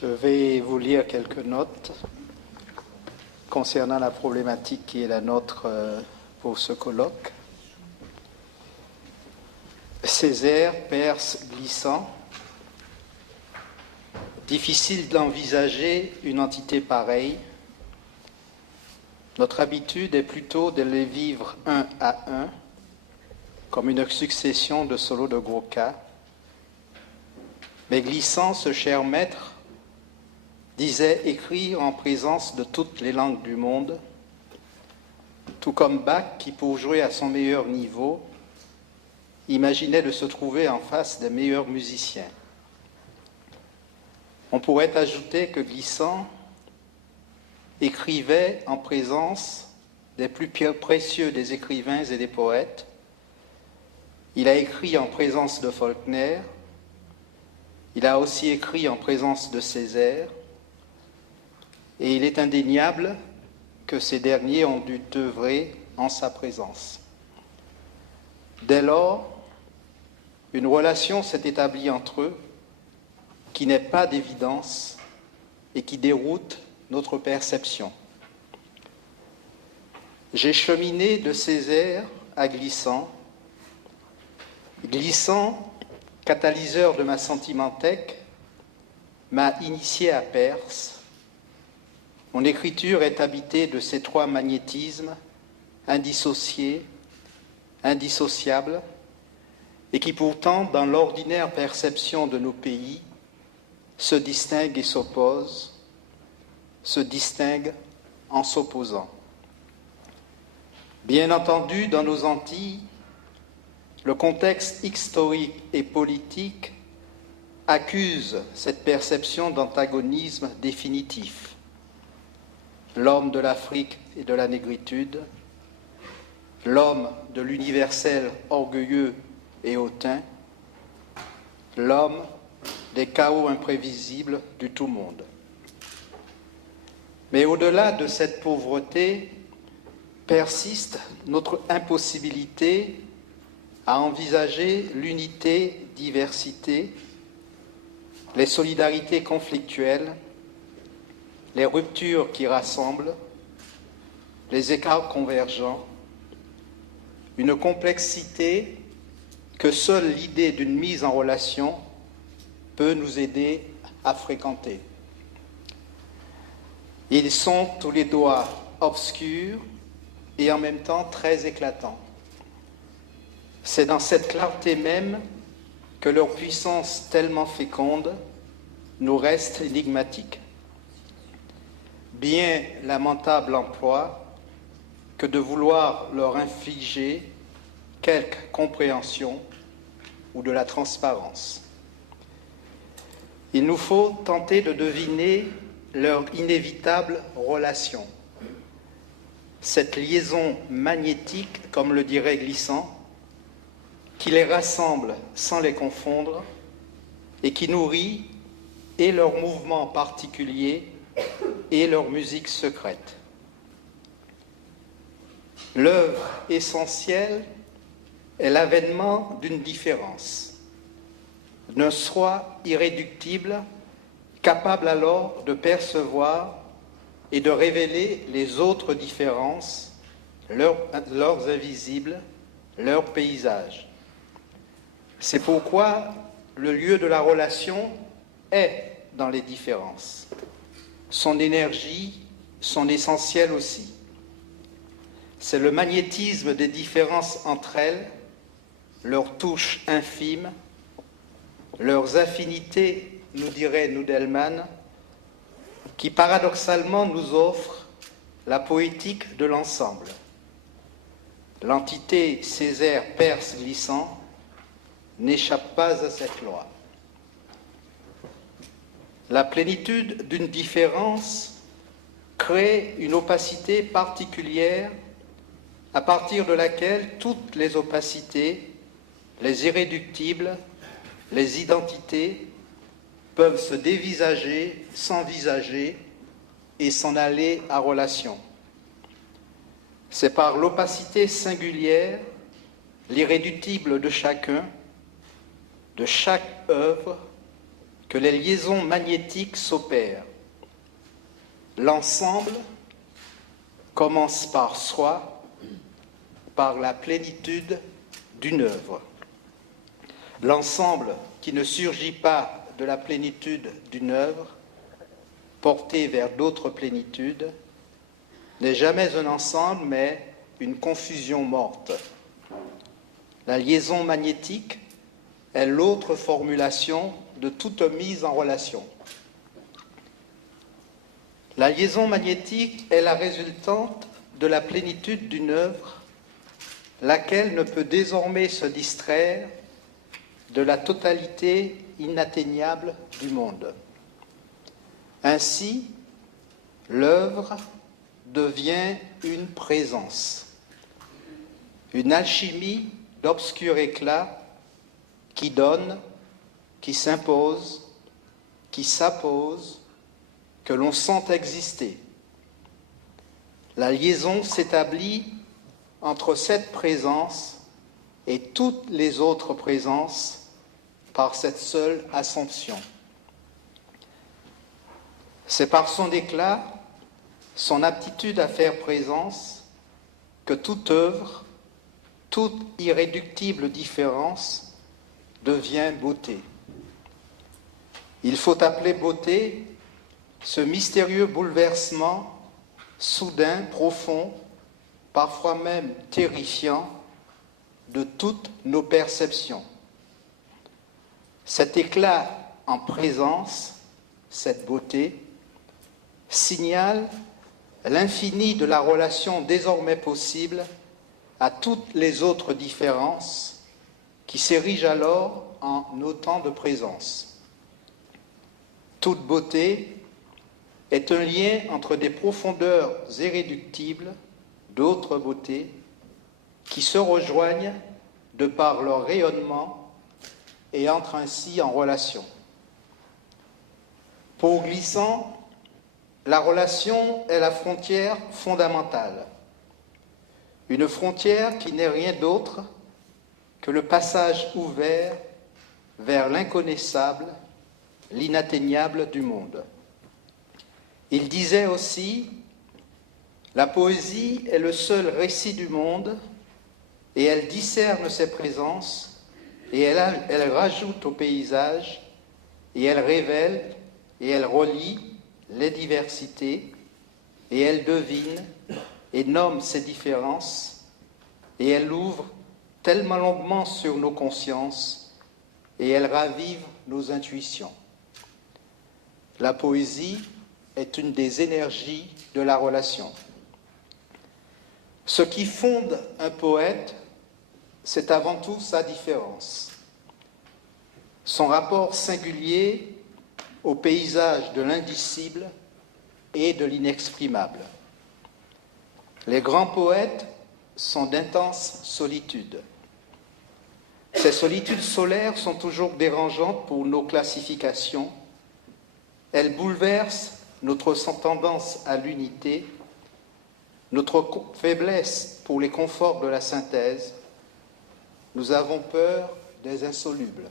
Je vais vous lire quelques notes concernant la problématique qui est la nôtre pour ce colloque. Césaire, Perse, glissant. Difficile d'envisager une entité pareille. Notre habitude est plutôt de les vivre un à un, comme une succession de solos de gros cas. Mais Glissant, ce cher maître, disait écrire en présence de toutes les langues du monde, tout comme Bach qui, pour jouer à son meilleur niveau, imaginait de se trouver en face des meilleurs musiciens. On pourrait ajouter que Glissant écrivait en présence des plus précieux des écrivains et des poètes. Il a écrit en présence de Faulkner, il a aussi écrit en présence de Césaire, et il est indéniable que ces derniers ont dû œuvrer en sa présence. Dès lors, une relation s'est établie entre eux qui n'est pas d'évidence et qui déroute notre perception. J'ai cheminé de Césaire à Glissant, Glissant, catalyseur de ma sentimenthèque, m'a initié à Perse. Mon écriture est habitée de ces trois magnétismes indissociés, indissociables, et qui pourtant, dans l'ordinaire perception de nos pays, se distinguent et s'opposent, se distinguent en s'opposant. Bien entendu, dans nos Antilles, le contexte historique et politique accuse cette perception d'antagonisme définitif. L'homme de l'Afrique et de la négritude, l'homme de l'universel orgueilleux et hautain, l'homme des chaos imprévisibles du tout-monde. Mais au-delà de cette pauvreté, persiste notre impossibilité à envisager l'unité, diversité, les solidarités conflictuelles, les ruptures qui rassemblent, les écarts convergents, une complexité que seule l'idée d'une mise en relation peut nous aider à fréquenter. Ils sont tous les doigts obscurs et en même temps très éclatants. C'est dans cette clarté même que leur puissance tellement féconde nous reste énigmatique. Bien lamentable emploi que de vouloir leur infliger quelque compréhension ou de la transparence. Il nous faut tenter de deviner leur inévitable relation. Cette liaison magnétique, comme le dirait Glissant, qui les rassemble sans les confondre et qui nourrit et leurs mouvements particuliers et leur musique secrète. L'œuvre essentielle est l'avènement d'une différence, d'un soi irréductible, capable alors de percevoir et de révéler les autres différences, leurs invisibles, leurs paysages. C'est pourquoi le lieu de la relation est dans les différences. Son énergie, son essentiel aussi. C'est le magnétisme des différences entre elles, leurs touches infimes, leurs affinités, nous dirait Nudelman, qui paradoxalement nous offrent la poétique de l'ensemble. L'entité Césaire Perse Glissant n'échappe pas à cette loi. La plénitude d'une différence crée une opacité particulière à partir de laquelle toutes les opacités, les irréductibles, les identités peuvent se dévisager, s'envisager et s'en aller à relation. C'est par l'opacité singulière, l'irréductible de chacun, de chaque œuvre, que les liaisons magnétiques s'opèrent. L'ensemble commence par soi, par la plénitude d'une œuvre. L'ensemble qui ne surgit pas de la plénitude d'une œuvre, portée vers d'autres plénitudes, n'est jamais un ensemble, mais une confusion morte. La liaison magnétique est l'autre formulation de toute mise en relation. La liaison magnétique est la résultante de la plénitude d'une œuvre, laquelle ne peut désormais se distraire de la totalité inatteignable du monde. Ainsi, l'œuvre devient une présence, une alchimie d'obscur éclat qui donne, qui s'impose, qui s'appose, que l'on sent exister. La liaison s'établit entre cette présence et toutes les autres présences par cette seule assomption. C'est par son éclat, son aptitude à faire présence, que toute œuvre, toute irréductible différence devient beauté. Il faut appeler beauté ce mystérieux bouleversement soudain, profond, parfois même terrifiant, de toutes nos perceptions. Cet éclat en présence, cette beauté, signale l'infini de la relation désormais possible à toutes les autres différences qui s'érigent alors en autant de présence. Toute beauté est un lien entre des profondeurs irréductibles d'autres beautés qui se rejoignent de par leur rayonnement et entrent ainsi en relation. Pour Glissant, la relation est la frontière fondamentale, une frontière qui n'est rien d'autre que le passage ouvert vers l'inconnaissable, l'inatteignable du monde. Il disait aussi: la poésie est le seul récit du monde et elle discerne ses présences et elle rajoute au paysage et elle révèle et elle relie les diversités et elle devine et nomme ces différences et elle ouvre tellement longuement sur nos consciences et elle ravive nos intuitions. La poésie est une des énergies de la relation. Ce qui fonde un poète, c'est avant tout sa différence, son rapport singulier au paysage de l'indicible et de l'inexprimable. Les grands poètes sont d'intenses solitudes. Ces solitudes solaires sont toujours dérangeantes pour nos classifications. Elles bouleversent notre tendance à l'unité, notre faiblesse pour les conforts de la synthèse. Nous avons peur des insolubles.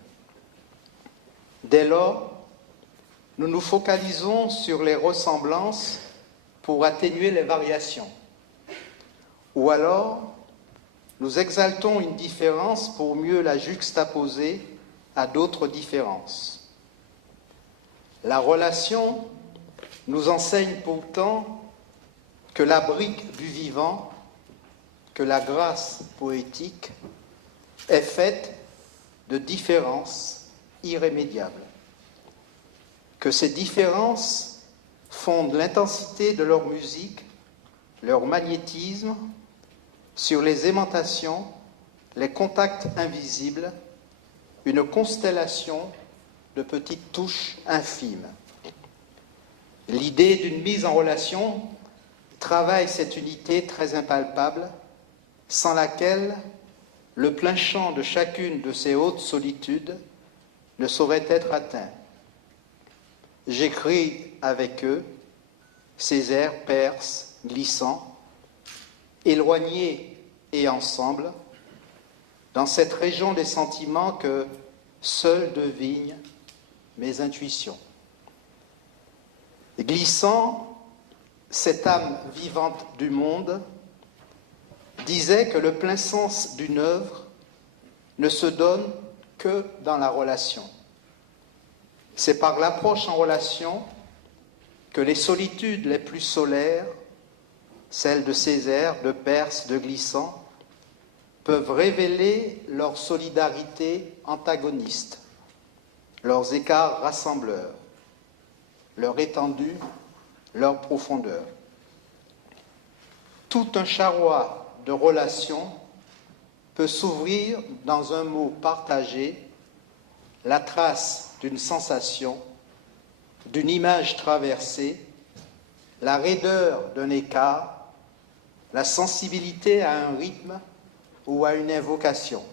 Dès lors, nous nous focalisons sur les ressemblances pour atténuer les variations. Ou alors, nous exaltons une différence pour mieux la juxtaposer à d'autres différences. La relation nous enseigne pourtant que la brique du vivant, que la grâce poétique est faite de différences irrémédiables, que ces différences fondent l'intensité de leur musique, leur magnétisme, sur les aimantations, les contacts invisibles, une constellation de petites touches infimes. L'idée d'une mise en relation travaille cette unité très impalpable, sans laquelle le plein champ de chacune de ces hautes solitudes ne saurait être atteint. J'écris avec eux ces airs perses, glissants, éloignés et ensemble, dans cette région des sentiments que seuls devinent mes intuitions. Glissant, cette âme vivante du monde, disait que le plein sens d'une œuvre ne se donne que dans la relation. C'est par l'approche en relation que les solitudes les plus solaires, celles de Césaire, de Perse, de Glissant, peuvent révéler leur solidarité antagoniste, leurs écarts rassembleurs, leur étendue, leur profondeur. Tout un charroi de relations peut s'ouvrir dans un mot partagé, la trace d'une sensation, d'une image traversée, la raideur d'un écart, la sensibilité à un rythme ou à une invocation.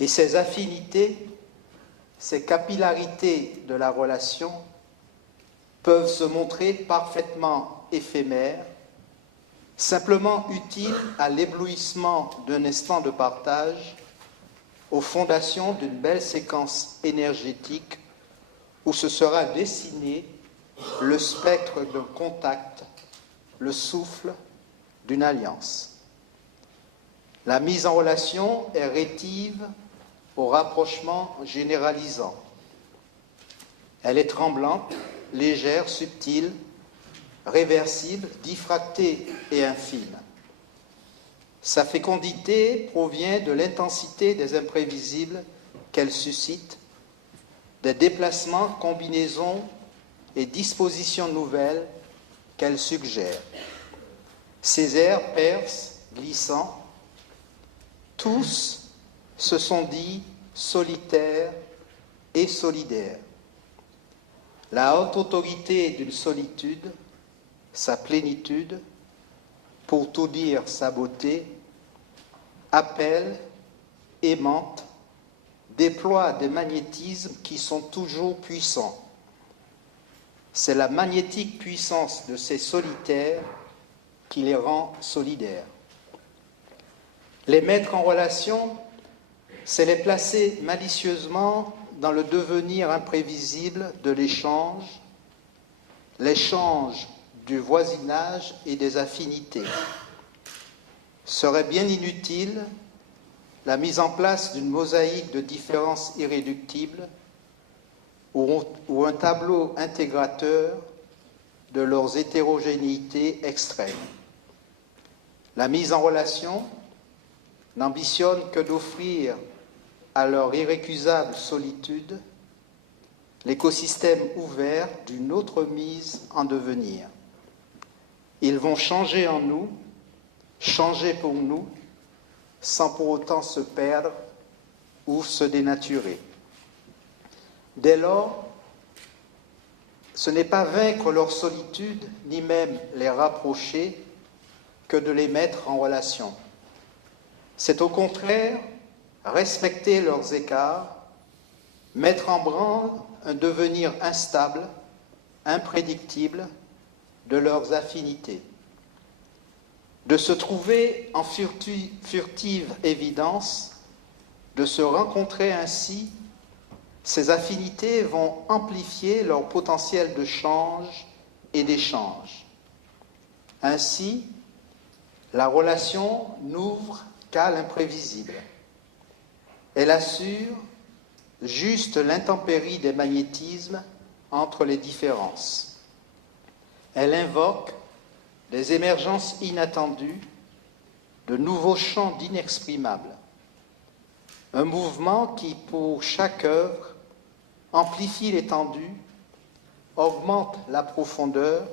Et ces affinités, ces capillarités de la relation peuvent se montrer parfaitement éphémères, simplement utiles à l'éblouissement d'un instant de partage, aux fondations d'une belle séquence énergétique où se sera dessiné le spectre d'un contact, le souffle d'une alliance. La mise en relation est rétive au rapprochement généralisant. Elle est tremblante, légère, subtile, réversible, diffractée et infime. Sa fécondité provient de l'intensité des imprévisibles qu'elle suscite, des déplacements, combinaisons et dispositions nouvelles qu'elle suggère. Césaire, Perse, Glissant, tous se sont dit solitaires et solidaires. La haute autorité d'une solitude, sa plénitude, pour tout dire sa beauté, appelle, aimante, déploie des magnétismes qui sont toujours puissants. C'est la magnétique puissance de ces solitaires qui les rend solidaires. Les mettre en relation, c'est les placer malicieusement dans le devenir imprévisible de l'échange du voisinage et des affinités. Serait bien inutile la mise en place d'une mosaïque de différences irréductibles ou un tableau intégrateur de leurs hétérogénéités extrêmes. La mise en relation n'ambitionne que d'offrir à leur irrécusable solitude l'écosystème ouvert d'une autre mise en devenir. Ils vont changer en nous, changer pour nous, sans pour autant se perdre ou se dénaturer. Dès lors, ce n'est pas vaincre leur solitude, ni même les rapprocher, que de les mettre en relation. C'est au contraire respecter leurs écarts, mettre en branle un devenir instable, imprédictible de leurs affinités. De se trouver en furtive évidence, de se rencontrer ainsi, ces affinités vont amplifier leur potentiel de change et d'échange. Ainsi, la relation n'ouvre qu'à l'imprévisible. Elle assure juste l'intempérie des magnétismes entre les différences. Elle invoque des émergences inattendues, de nouveaux champs d'inexprimables. Un mouvement qui, pour chaque œuvre, amplifie l'étendue, augmente la profondeur,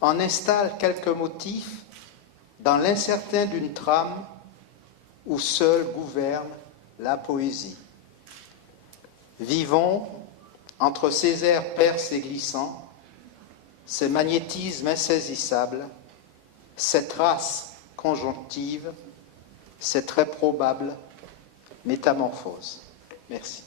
en installe quelques motifs dans l'incertain d'une trame où seule gouverne la poésie. Vivons, entre Césaire, Perse et Glissant, ces magnétismes insaisissables, cette trace conjonctive, cette très probable métamorphose. Merci.